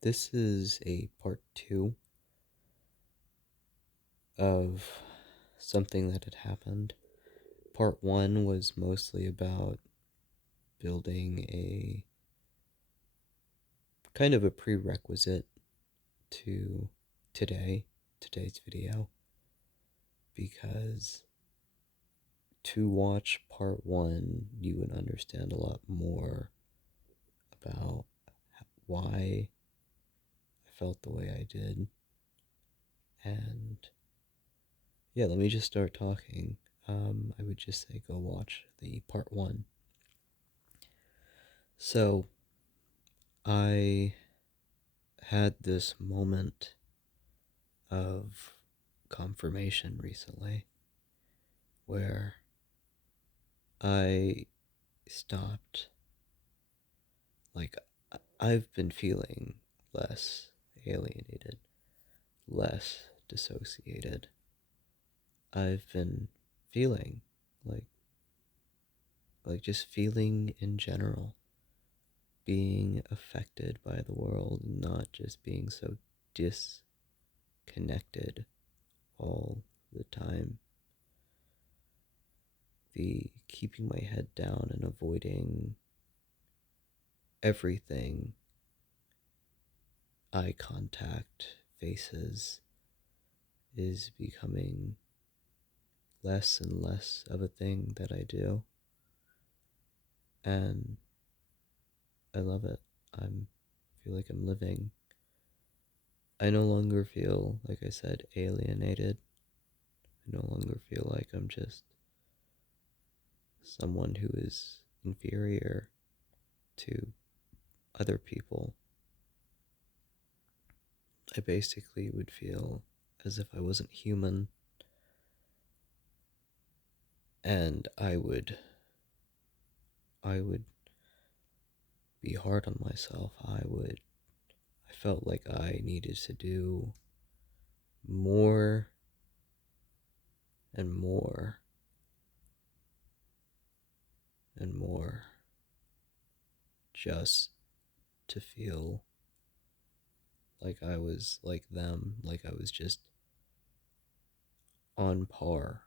This is a part two of something that had happened. Part one was mostly about building a kind of a prerequisite to today's video, because to watch part one, you would understand a lot more about why I felt the way I did. And yeah, let me just start talking. I would just say go watch the part one. So, I had this moment of confirmation recently where I stopped. Like, I've been feeling less alienated, less dissociated. I've been feeling like just feeling in general, being affected by the world, not just being so disconnected all the time. The keeping my head down and avoiding everything, eye contact, faces, is becoming less and less of a thing that I do. And I love it. I feel like I'm living. I no longer feel, like I said, alienated. I no longer feel like I'm just someone who is inferior to other people. I basically would feel as if I wasn't human, and I would be hard on myself. I felt like I needed to do more and more and more just to feel like I was like them, like I was just on par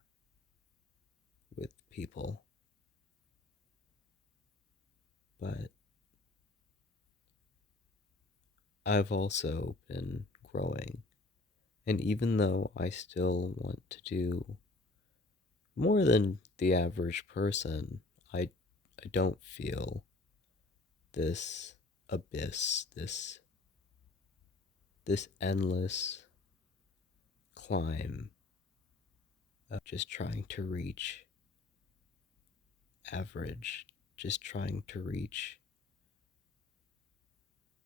with people. But I've also been growing. And even though I still want to do more than the average person, I don't feel this abyss, this endless climb of just trying to reach average, just trying to reach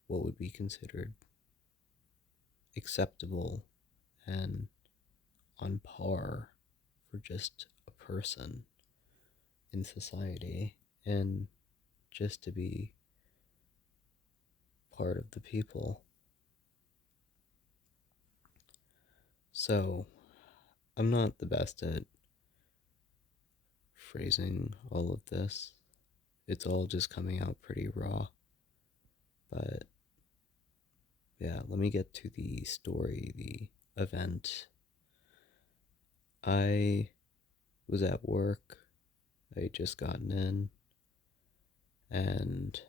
what would be considered acceptable and on par for just a person in society, and just to be part of the people. So, I'm not the best at phrasing all of this. It's all just coming out pretty raw. But yeah, let me get to the story, the event. I was at work. I had just gotten in, and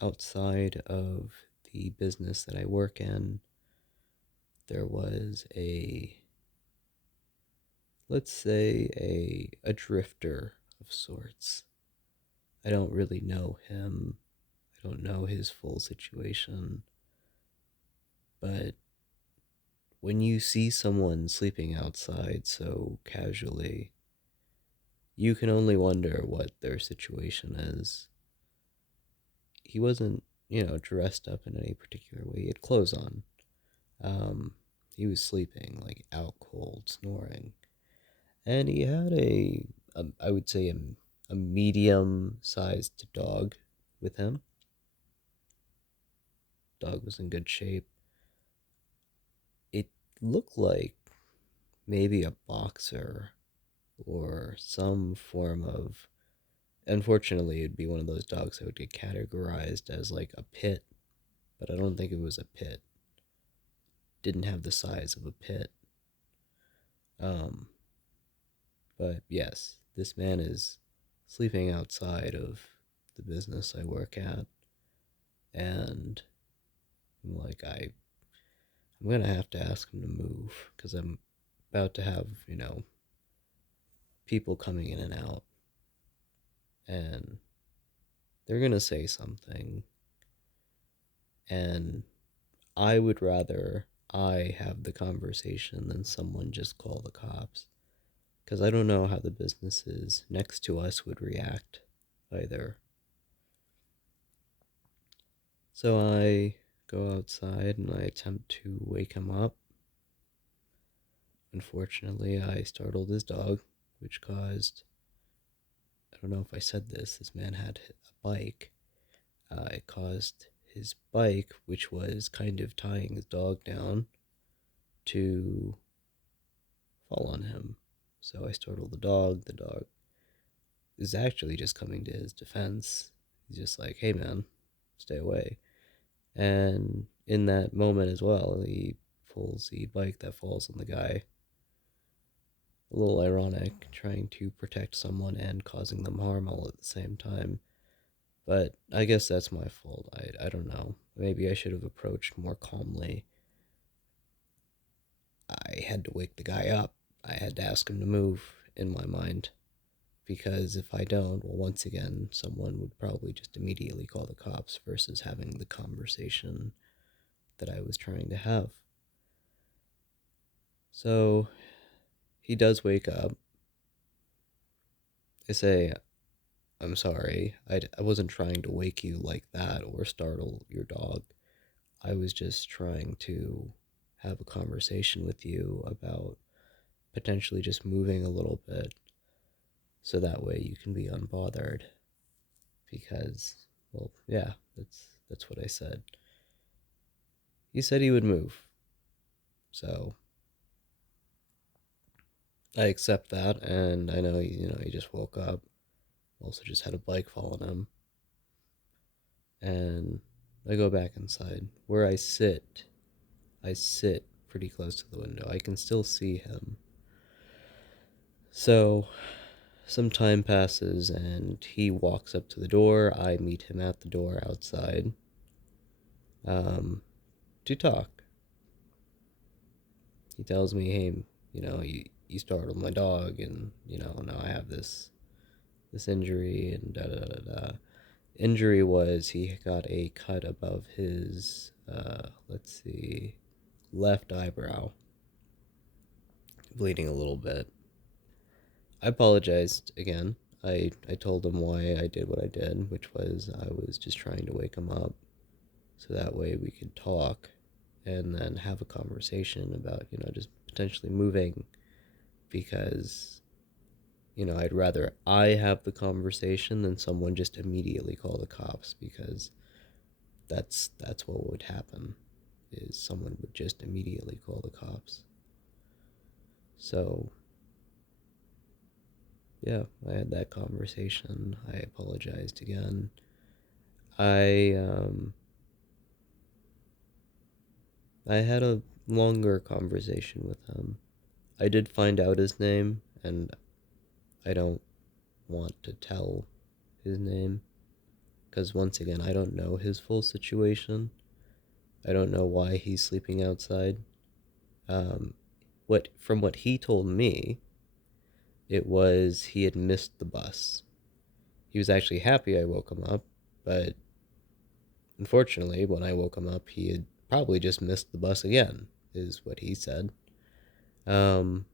outside of the business that I work in, there was let's say, a drifter of sorts. I don't really know him. I don't know his full situation. But when you see someone sleeping outside so casually, you can only wonder what their situation is. He wasn't, dressed up in any particular way. He had clothes on. Um, he was sleeping, like out cold, snoring. And he had I would say, a medium sized dog with him. Dog was in good shape. It looked like maybe a boxer or some form of. Unfortunately, it'd be one of those dogs that would get categorized as like a pit, but I don't think it was a pit. Didn't have the size of a pit. Um, but yes, this man is sleeping outside of the business I work at, and I'm gonna have to ask him to move because I'm about to have people coming in and out, and they're gonna say something, and I would rather I have the conversation than someone just call the cops because I don't know how the businesses next to us would react either. So I go outside and I attempt to wake him up. Unfortunately, I startled his dog, which caused, I don't know if I said this man had a bike. It caused his bike, which was kind of tying his dog down, to fall on him. So I startled the dog. The dog is actually just coming to his defense. He's just like, hey man, stay away. And in that moment as well, he pulls the bike that falls on the guy. A little ironic, trying to protect someone and causing them harm all at the same time. But I guess that's my fault. I don't know. Maybe I should have approached more calmly. I had to wake the guy up. I had to ask him to move in my mind. Because if I don't, well, once again, someone would probably just immediately call the cops versus having the conversation that I was trying to have. So he does wake up. I say, I'm sorry. I wasn't trying to wake you like that or startle your dog. I was just trying to have a conversation with you about potentially just moving a little bit so that way you can be unbothered. Because, well, yeah, that's what I said. He said he would move. So I accept that, and I know he just woke up. Also, just had a bike fall on him, and I go back inside where I sit. I sit pretty close to the window. I can still see him. So some time passes, and he walks up to the door. I meet him at the door outside um, to talk. He tells me, "Hey, you startled my dog, and now I have this injury and da da da da." Injury was he got a cut above his let's see, left eyebrow, bleeding a little bit. I apologized again. I told him why I did what I did, which was I was just trying to wake him up so that way we could talk and then have a conversation about just potentially moving, because I'd rather I have the conversation than someone just immediately call the cops, because that's what would happen, is someone would just immediately call the cops. So yeah, I had that conversation. I apologized again. I um I had a longer conversation with him. I did find out his name, and I don't want to tell his name because once again, I don't know his full situation. I don't know why he's sleeping outside. Um, what he told me, it was he had missed the bus. He was actually happy I woke him up, but unfortunately, when I woke him up, he had probably just missed the bus again, is what he said. Um,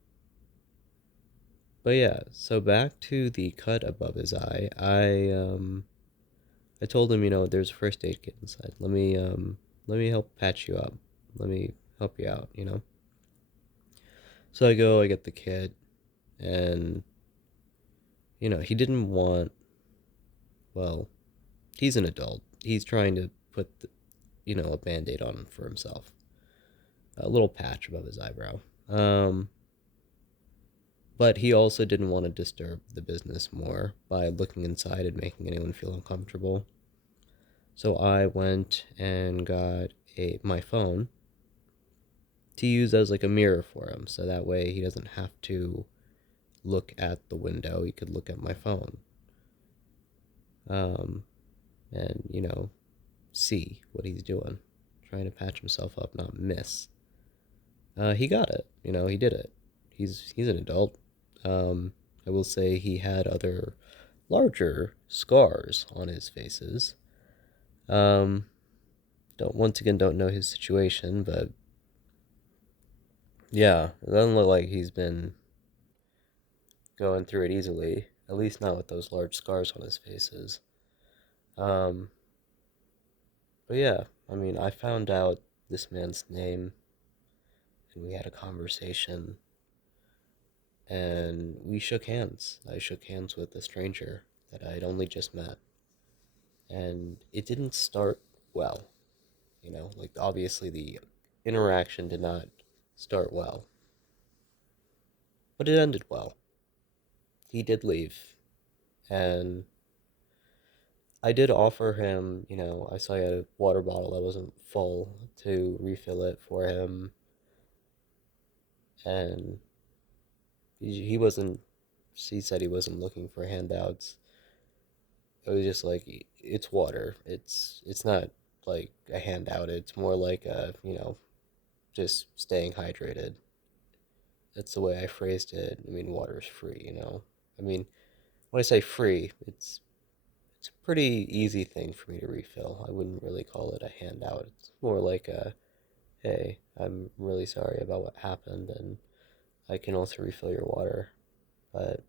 but yeah, so back to the cut above his eye. I told him, there's a first aid kit inside. Let me help patch you up. Let me help you out. So I go, I get the kit, and he didn't want. Well, he's an adult. He's trying to put a band-aid on for himself, a little patch above his eyebrow. But he also didn't want to disturb the business more by looking inside and making anyone feel uncomfortable. So I went and got my phone to use as like a mirror for him, so that way he doesn't have to look at the window. He could look at my phone, um, and see what he's doing, trying to patch himself up, not miss. He got it. He did it. He's an adult. I will say he had other larger scars on his faces. Um, don't once again don't know his situation, but yeah, it doesn't look like he's been going through it easily. At least not with those large scars on his faces. Um, but yeah, I mean, I found out this man's name, and we had a conversation, and we shook hands. I shook hands with a stranger that I'd only just met, and it didn't start well. Like obviously the interaction did not start well, but it ended well. He did leave, and I did offer him, I saw he had a water bottle that wasn't full to refill it for him, and he wasn't, he said he wasn't looking for handouts. It was just like, it's water. It's not like a handout. It's more like just staying hydrated. That's the way I phrased it. I mean, water is free. I mean, when I say free, it's a pretty easy thing for me to refill. I wouldn't really call it a handout. It's more like a, hey, I'm really sorry about what happened, and I can also refill your water. But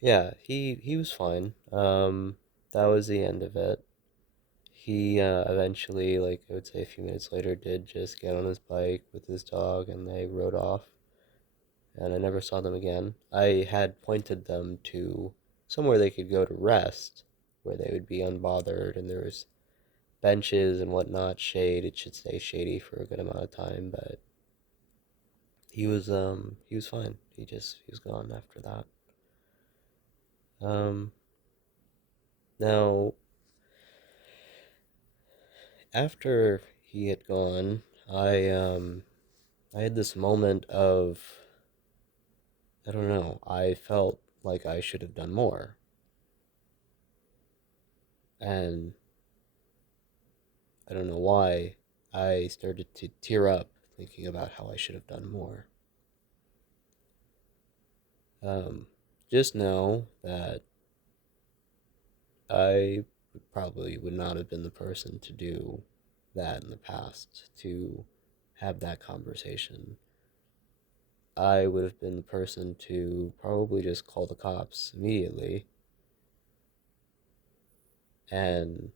yeah, he was fine. That was the end of it. He eventually, like I would say a few minutes later, did just get on his bike with his dog, and they rode off. And I never saw them again. I had pointed them to somewhere they could go to rest, where they would be unbothered, and there was benches and whatnot, shade. It should stay shady for a good amount of time, but he was fine. He was gone after that. Um, Now after he had gone, I had this moment of, I don't know, I felt like I should have done more, and I don't know why I started to tear up thinking about how I should have done more. Um, just know that I probably would not have been the person to do that in the past, to have that conversation. I would have been the person to probably just call the cops immediately, and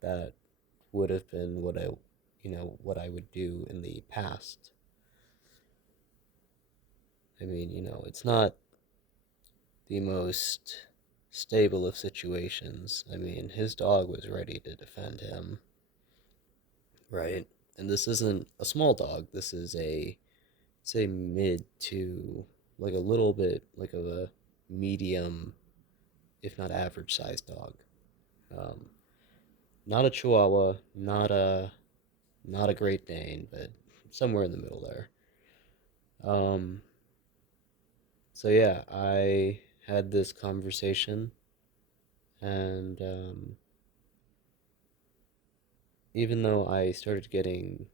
that would have been what I would do in the past. I mean, it's not the most stable of situations. I mean, his dog was ready to defend him, right? And this isn't a small dog. This is a, say, mid to like a little bit like of a medium, if not average sized dog. Um, Not a Chihuahua, not a Great Dane, but somewhere in the middle there. Um, so yeah, I had this conversation, and even though I started getting,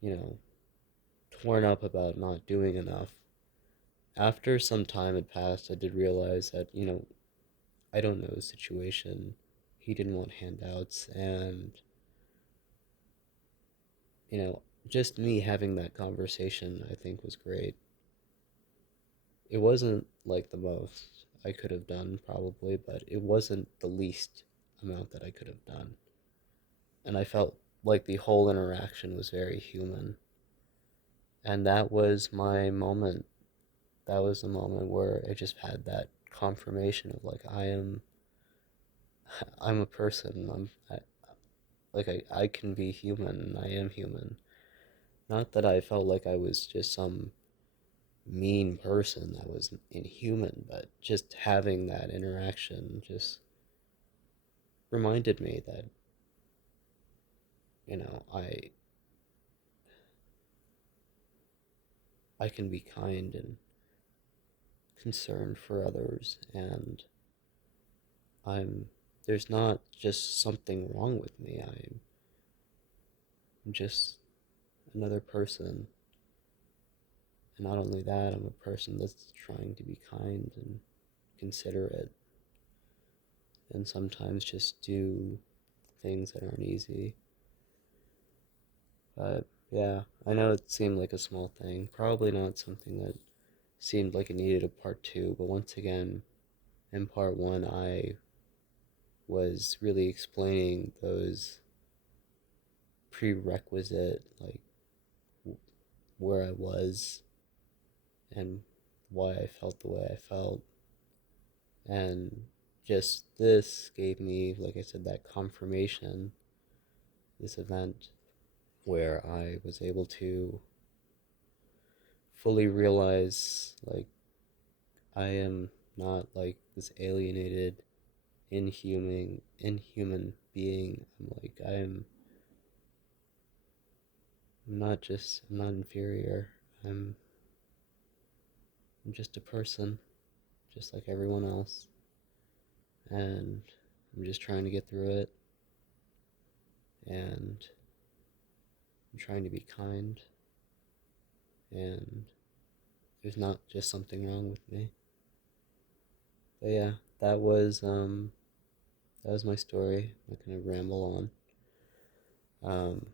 you know, torn up about not doing enough, after some time had passed, I did realize that, I don't know his situation. He didn't want handouts, and, you know, just me having that conversation, I think, was great. It wasn't like the most I could have done, probably, but it wasn't the least amount that I could have done. And I felt like the whole interaction was very human. And that was my moment. That was the moment where I just had that confirmation of like, I'm a person. I can be human. I am human. Not that I felt like I was just some mean person that was inhuman, but just having that interaction just reminded me that, you know, I can be kind and concerned for others, and I'm there's not just something wrong with me. I'm just another person. And not only that, I'm a person that's trying to be kind and considerate, and sometimes just do things that aren't easy. But yeah, I know it seemed like a small thing. Probably not something that seemed like it needed a part two, but once again, in part one, I was really explaining those prerequisite, like where I was and why I felt the way I felt. And just this gave me, like I said, that confirmation, this event where I was able to fully realize, like, I am not like this alienated, inhuman being. I'm not inferior. I'm, I'm just a person, just like everyone else. And I'm just trying to get through it. And I'm trying to be kind. And there's not just something wrong with me. But yeah, that was um that was my story. I'm not gonna ramble on.